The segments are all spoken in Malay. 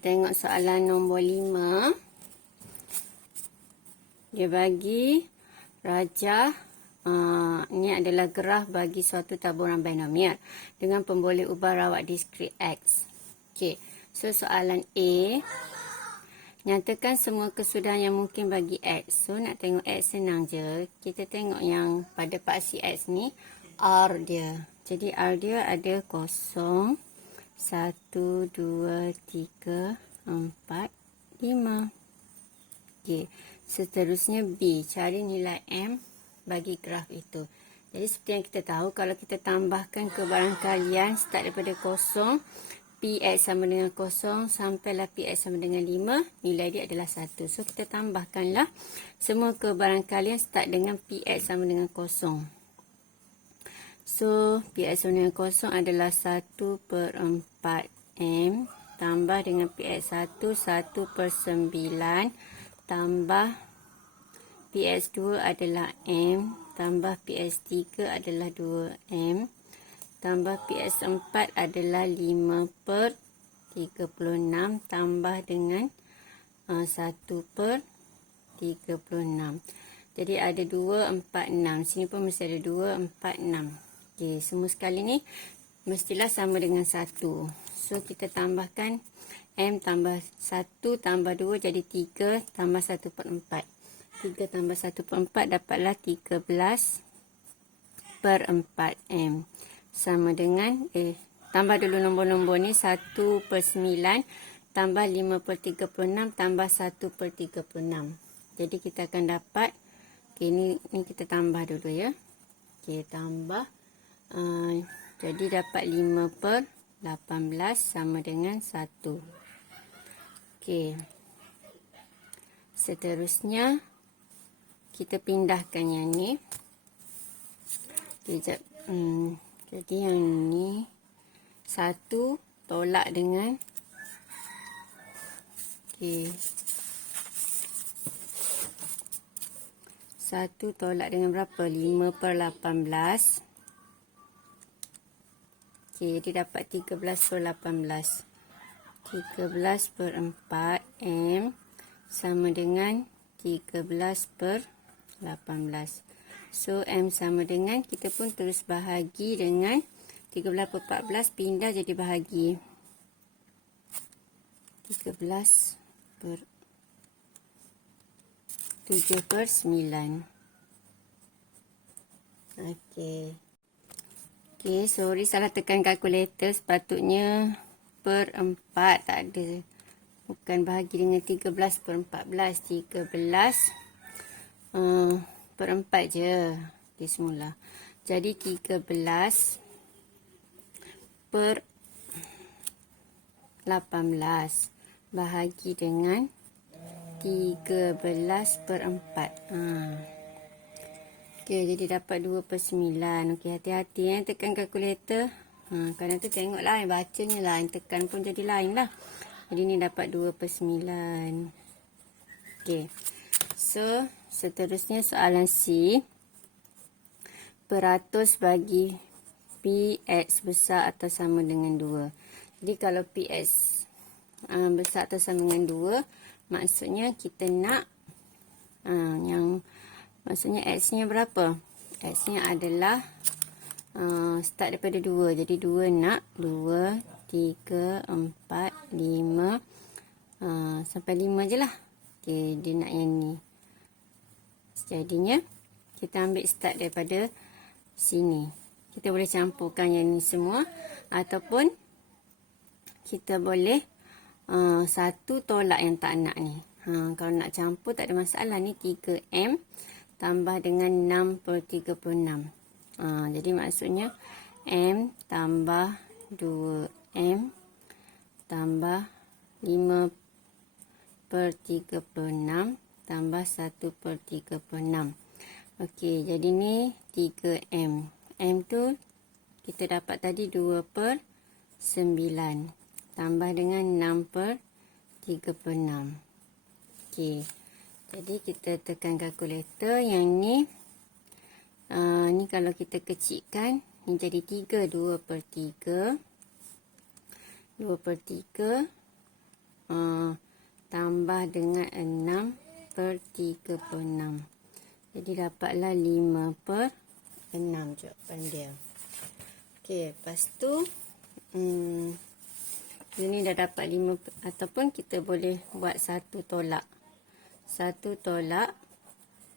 tengok soalan nombor 5. Dia bagi rajah, ini adalah graf bagi suatu taburan binomial dengan pemboleh ubah rawat diskrit X. Okey, so soalan A, nyatakan semua kesudahan yang mungkin bagi X. So nak tengok X senang je. Kita tengok yang pada paksi X ni, R dia. Jadi R dia ada 0, 1, 2, 3, 4, 5. Okey, seterusnya B, cari nilai M bagi graf itu. Jadi seperti yang kita tahu, kalau kita tambahkan kebarangkalian start daripada 0, Px sama dengan 0 sampailah Px sama dengan 5, nilai dia adalah 1. So kita tambahkanlah semua kebarangkalian start dengan Px sama dengan 0. So Px sama dengan 0 adalah 1/4M tambah dengan Px1 1/9 tambah Px2 adalah M tambah Px3 adalah 2M tambah Px4 adalah 5/36 tambah dengan 1/36. Jadi ada 2, 4, 6. Sini pun mesti ada 2, 4, 6. Okey, semua sekali ni mestilah sama dengan 1. So kita tambahkan M tambah 1 tambah 2 jadi 3 tambah 1/4. 3 tambah 1/4 dapatlah 13/4M. Sama dengan, tambah dulu nombor-nombor ni, 1/9 tambah 5/36 tambah 1/36. Jadi kita akan dapat, ni kita tambah dulu ya. Okey, tambah, jadi dapat 5/18 sama dengan 1. Okey, seterusnya kita pindahkan yang ni. Okey, jadi yang ni 1 tolak dengan, okey, 1 tolak dengan berapa? 5/18. Okey, jadi dapat 13/18. 13/4M sama dengan 13/18. So M sama dengan, kita pun terus bahagi dengan 13/14, pindah jadi bahagi 7/9. Okey. Okey, sorry salah tekan kalkulator, sepatutnya per 4, tak ada. Bukan bahagi dengan 13/14, 13/4 je. Okey, semula. Jadi 13/18 bahagi dengan 13/4. Okey, jadi dapat 2/9. Okey, hati-hati tekan kalkulator. Kadang tu tengoklah yang bacanya lain, tekan pun jadi lain lah. Jadi ni dapat 2/9. Okey. So, seterusnya soalan C. Peratus bagi Px besar atau sama dengan 2. Jadi kalau Px besar atau sama dengan 2, maksudnya kita nak maksudnya X-nya berapa? X-nya adalah start daripada 2. Jadi 2 nak 2, 3, 4, 5 sampai 5 je lah. Okey, dia nak yang ni. Jadinya kita ambil start daripada sini. Kita boleh campurkan yang ni semua, ataupun kita boleh satu tolak yang tak nak ni. Kalau nak campur tak ada masalah. Ni 3M tambah dengan 6/36. Jadi maksudnya M tambah 2M tambah 5/36 tambah 1/36. Okey, jadi ni 3M. M tu kita dapat tadi 2/9 tambah dengan 6/36. Okey, jadi kita tekan kalkulator. Yang ni, ni kalau kita kecilkan, ni jadi 3, 2/3. 2/3 tambah dengan 6 per 36. Jadi dapatlah 5 per 6 jawapan dia. Okey, lepas tu ini dah dapat 5, ataupun kita boleh buat satu tolak. Satu tolak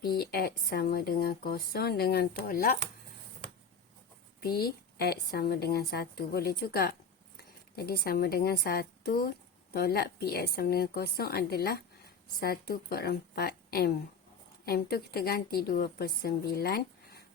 Px sama dengan 0 dengan tolak Px sama dengan 1. Boleh juga. Jadi sama dengan 1 tolak Px sama dengan 0 adalah 1 per 4 M. M tu kita ganti 2 per 9.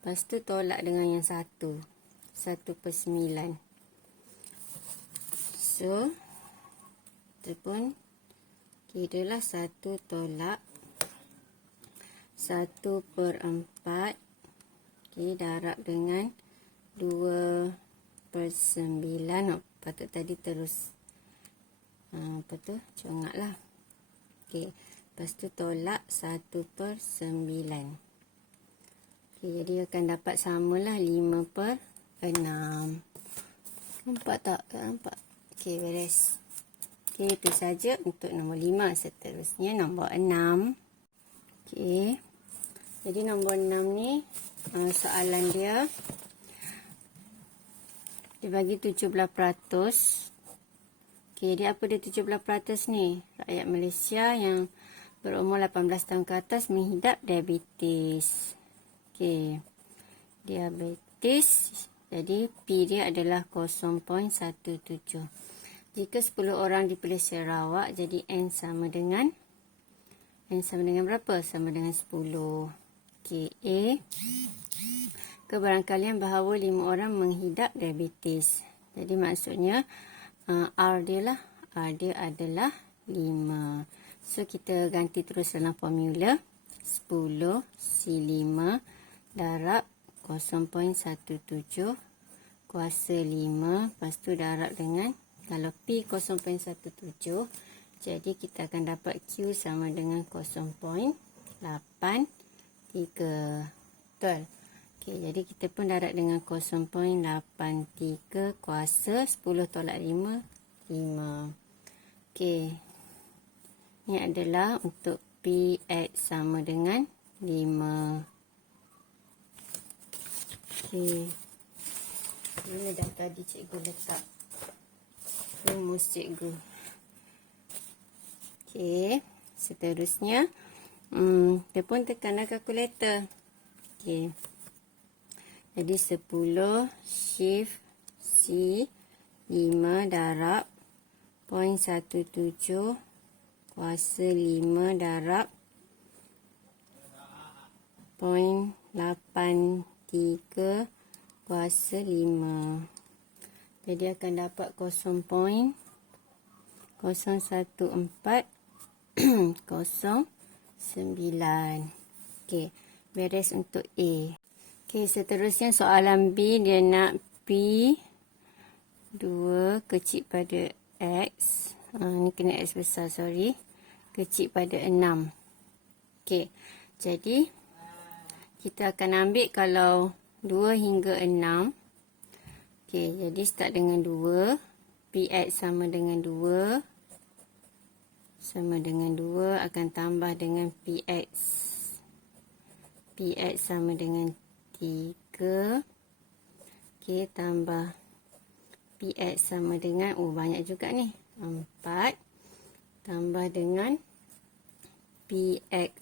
Lepas tu tolak dengan yang 1. 1 per 9. So, kita pun kiralah 1 tolak 1 per 4. Okay, darab dengan 2 per 9. Patut tadi terus congak lah. Okay. Lepas tu tolak 1 per 9. Okay, jadi akan dapat samalah 5 per 6. Nampak tak? Nampak? Okay, beres. Okay, itu saja untuk nombor 5. Seterusnya nombor 6. Okay. Jadi nombor 6 ni soalan dia dibagi 17%. Okey, dia apa dia 17% ni? Rakyat Malaysia yang berumur 18 tahun ke atas menghidap diabetes. Okey. Diabetes. Jadi P dia adalah 0.17. Jika 10 orang dipilih secara rawak, jadi N sama dengan berapa? Sama dengan 10. Okey, A. Kebarangkalian bahawa 5 orang menghidap diabetes. Jadi maksudnya R dia lah. R dia adalah 5. So kita ganti terus dalam formula. 10 C5 darab 0.17 kuasa 5. Lepas tu darab dengan, kalau P 0.17, jadi kita akan dapat Q sama dengan 0.83. Betul. Okey, jadi kita pun darab dengan 0.83 kuasa 10 tolak 5, 5. Okey. Ini adalah untuk Px sama dengan 5. Okey. Ini dah tadi cikgu letak rumus cikgu. Okey. Seterusnya, dia pun tekanlah kalkulator. Okey. Jadi 10 shift C 5 darab 0.17 kuasa 5 darab 0.83 kuasa 5. Jadi akan dapat 0.01409. Okey, beres untuk A. Okey, seterusnya soalan B, dia nak P 2 kecil pada X. Ni kena X besar, sorry. Kecil pada 6. Okey, jadi kita akan ambil kalau 2 hingga 6. Okey, jadi start dengan 2. Px sama dengan 2. Sama dengan 2 akan tambah dengan Px. Px sama dengan 3. Okey, tambah Px sama dengan, banyak juga ni. 4. Tambah dengan Px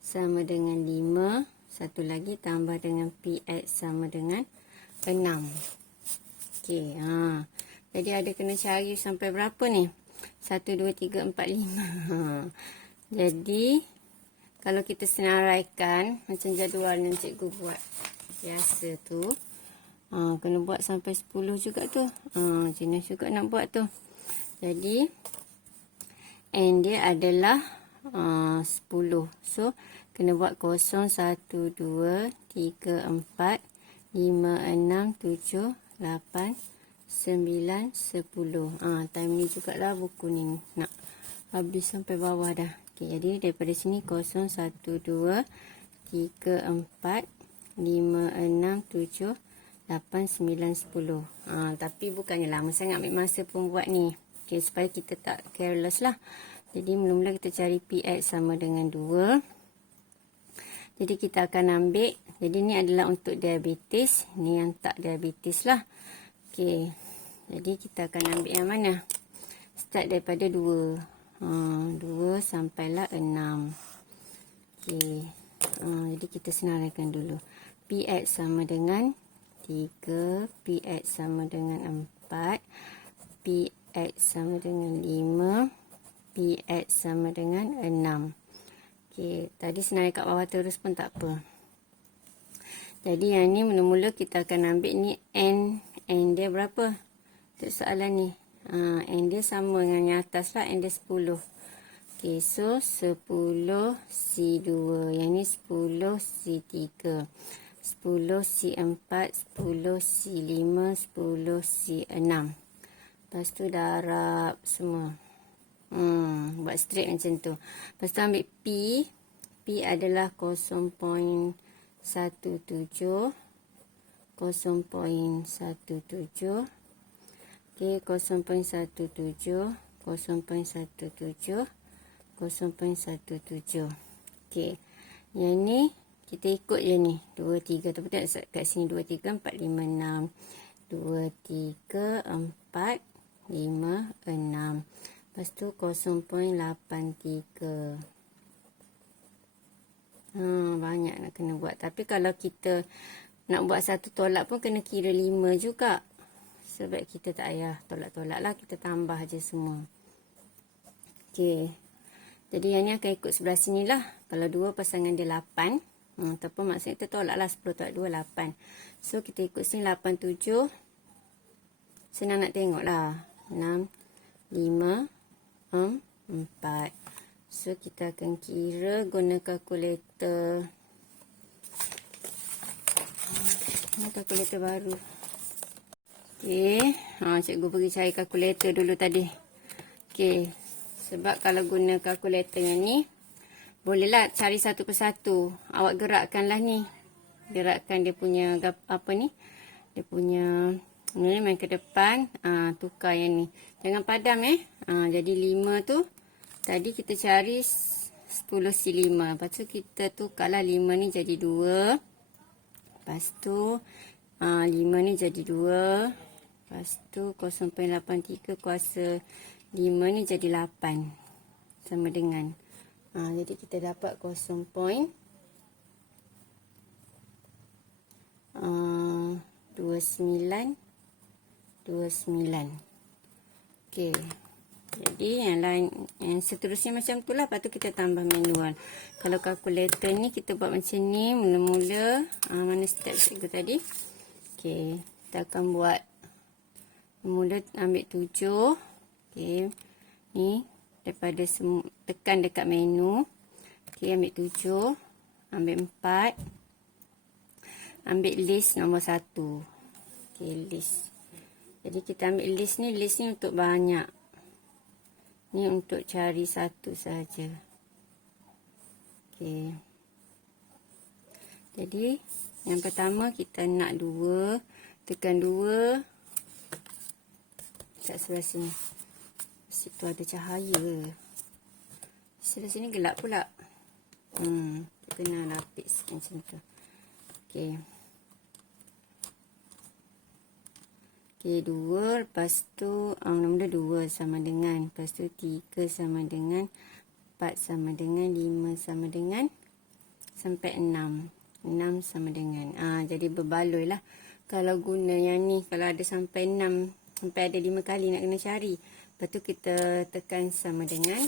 sama dengan 5. Satu lagi tambah dengan Px sama dengan 6. Okey, jadi ada kena cari sampai berapa ni? 1, 2, 3, 4, 5. Jadi kalau kita senaraikan macam jadual yang cikgu buat biasa tu, kena buat sampai 10 juga tu. Jenis juga nak buat tu. Jadi N dia adalah 10. So kena buat 0, 1, 2, 3, 4, 5, 6, 7, 8, 9, 10. Time ni jugalah buku ni nak habis sampai bawah dah. Okay, jadi daripada sini 0, 1, 2, 3, 4, 5, 6, 7, 8, 9, 10. Tapi bukannya lama sangat ambil masa pun buat ni. Okay, supaya kita tak careless lah. Jadi mula-mula kita cari PX sama dengan 2. Jadi kita akan ambil, jadi ni adalah untuk diabetes, ni yang tak diabetes lah. Okay, jadi kita akan ambil yang mana? Start daripada 2. 2 sampailah 6. Okay, jadi kita senaraikan dulu. PX sama dengan 3, PX sama dengan 4, PX sama dengan 5, PX sama dengan 6. Okey, tadi senarai kat bawah terus pun tak apa. Jadi yang ni mula-mula kita akan ambil ni N dia berapa? Untuk soalan ni. N dia sama dengan yang atas lah, N dia 10. Okey, so 10 C2. Yang ni 10 C3. 10 C4, 10 C5, 10 C6. Lepas tu darab semua. Buat straight macam tu. Lepas tu ambil P. P adalah 0.17. 0.17. Okey, 0.17. 0.17. 0.17. Okey. Yang ni kita ikut je ni. 2, 3. Tapi tak kat sini 2, 3, 4, 5, 6. 2, 3, 4, 5, 6. Lepas tu 0.83. Banyak nak kena buat. Tapi kalau kita nak buat satu tolak pun kena kira 5 juga. Sebab kita tak payah tolak-tolak lah. Kita tambah je semua. Okey. Jadi yang ni akan ikut sebelah sini lah. Kalau 2 pasangan dia 8. Ataupun maksudnya kita tolak lah. 10 tolak 2, 8. So kita ikut sini 8, 7. Senang nak tengok lah. 6, 5, 4. So kita akan kira guna kalkulator. Ini kalkulator baru. Okey. Cikgu pergi cari kalkulator dulu tadi. Okey. Sebab kalau guna kalkulator yang ni, bolehlah cari satu persatu. Awak gerakkanlah ni. Gerakkan dia punya apa ni? Dia punya ni main ke depan. Tukar yang ni. Jangan padam jadi 5 tu. Tadi kita cari 10 C5. Lepas tu kita tukarlah 5 ni jadi 2. Lepas tu 5 ni jadi 2. Lepas tu 0.83 kuasa 5 ni jadi 8. Sama dengan. Jadi kita dapat 0.29. Okey. Jadi yang lain, yang seterusnya macam tu lah. Lepas tu kita tambah manual. Kalau kalkulator ni kita buat macam ni. Mula-mula. Mana step cikgu tadi? Okey. Kita akan buat. Mula ambil 7. Okey. Ni. Daripada tekan dekat menu. Okey. Ambil 7. Ambil 4. Ambil list nombor 1. Okey. List. Jadi kita ambil list ni. List ni untuk banyak. Ni untuk cari satu saja. Okey. Jadi, yang pertama kita nak 2. Tekan 2. Kat sebelah sini. Situ ada cahaya. Sebelah sini gelap pula. Kita kena lapis macam tu. Okey. Okey, 2. Lepas tu, nombor 2 sama dengan. Lepas tu, 3 sama dengan. 4 sama dengan. 5 sama dengan. Sampai 6. 6 sama dengan. Jadi berbaloi lah. Kalau guna yang ni, kalau ada sampai 6. Sampai ada 5 kali nak kena cari. Lepas tu, kita tekan sama dengan.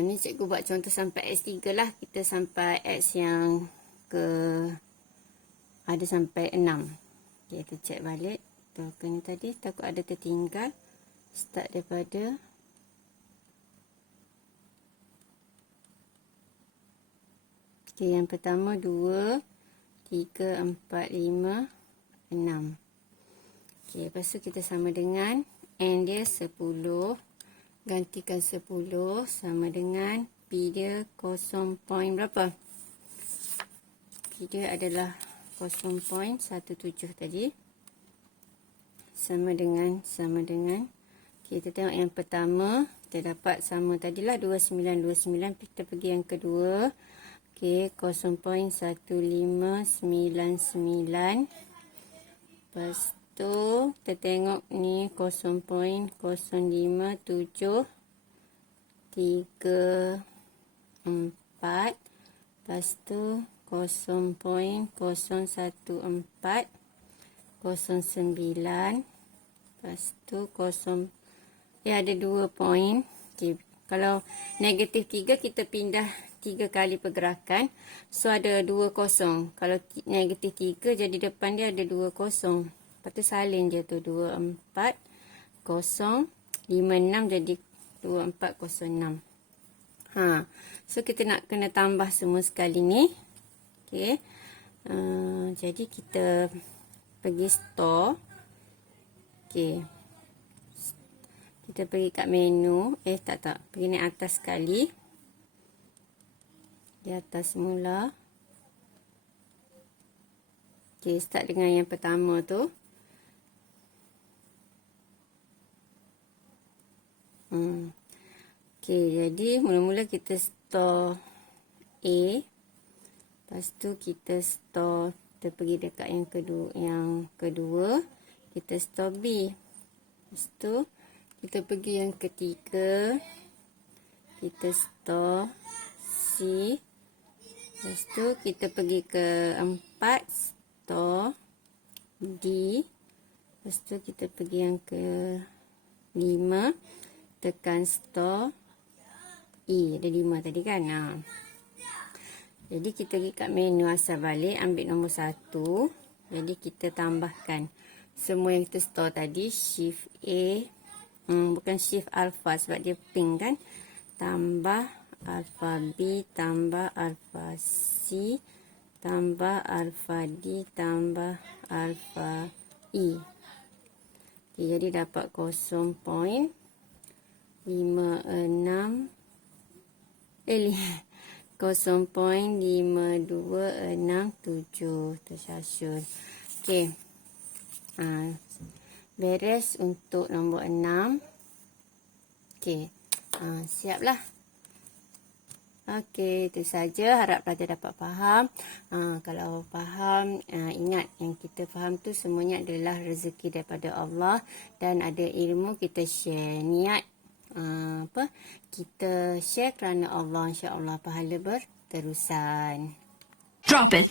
Ni cikgu buat contoh sampai X3 lah. Kita sampai X yang ke... Ada sampai 6. Okay, kita cek balik. Token tadi takut ada tertinggal. Start daripada. Okay, yang pertama 2, 3, 4, 5, 6. Okay, lepas tu kita sama dengan. N dia 10. Gantikan 10 sama dengan. P dia 0. Berapa? P dia adalah 0.17 tadi. sama dengan. Kita tengok yang pertama, kita dapat sama tadilah 2929, kita pergi yang kedua. Okey, 0.1599. Lepas tu kita tengok ni 0.0734. Lepas tu 0.01409. Lepas tu ada 2 poin. Okay. Kalau negatif 3 kita pindah 3 kali pergerakan. So ada 2 kosong. Kalau negatif 3 jadi depan dia ada 2 kosong. Lepas tu salin je tu 2406 jadi 2406. So kita nak kena tambah semua sekali ni. Okey. Jadi kita pergi store. Okey. Kita pergi kat menu. Tak. Pergi naik atas sekali. Di atas semula. Okey, start dengan yang pertama tu. Okey, jadi mula-mula kita store A. Lepas tu kita store, kita pergi dekat yang kedua, kita store B. Lepas tu kita pergi yang ketiga, kita store C. Lepas tu kita pergi ke 4, store D. Lepas tu kita pergi yang ke 5, tekan store E. Ada 5 tadi kan. Jadi kita pergi kat menu asal balik, ambil nombor 1. Jadi kita tambahkan semua yang kita store tadi. Shift A, bukan shift alpha sebab dia pink kan. Tambah alpha B, tambah alpha C, tambah alpha D, tambah alpha E. Okay, jadi dapat 0.56 0.5267 tersasul. Okey. Beres untuk nombor 6. Okey. Siaplah. Okey, itu saja. Harap pelajar dapat faham. Kalau faham, ingat yang kita faham tu semuanya adalah rezeki daripada Allah, dan ada ilmu kita share. Niat kita share kerana Allah, insya-Allah pahala berterusan. Drop it.